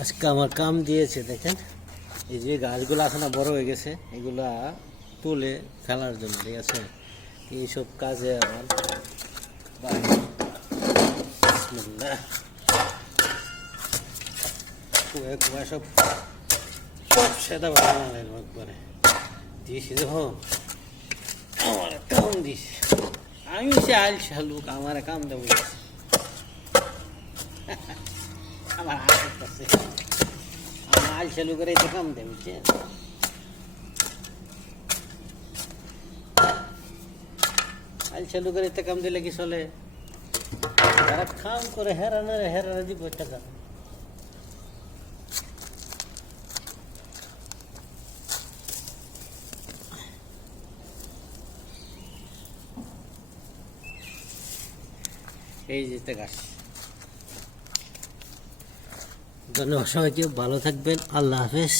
আজকে আমার কাম দিয়েছে দেখেন, এই যে গাছগুলো এখন বড় হয়ে গেছে, এগুলা তুলে ফেলার জন্য, ঠিক আছে। এইসব কাজে আমার বিসমিল্লাহ সব সব সেদা বানানো একবারে দিয়েছি। দেখো আমার কাম দিছে, আমি সে আইল শালুক আমার কাম দেবো, আমার আসছে আমার আইল শালু করে এতে কাম দেয়, বুঝছেন। আইল চালু করে এতে কাম দিলে কি চলে? যারা কাম করে হেরানা দিব টাকা। এই যে গাছ। ধন্যবাদ সবাইকে, ভালো থাকবেন, আল্লাহ হাফেজ।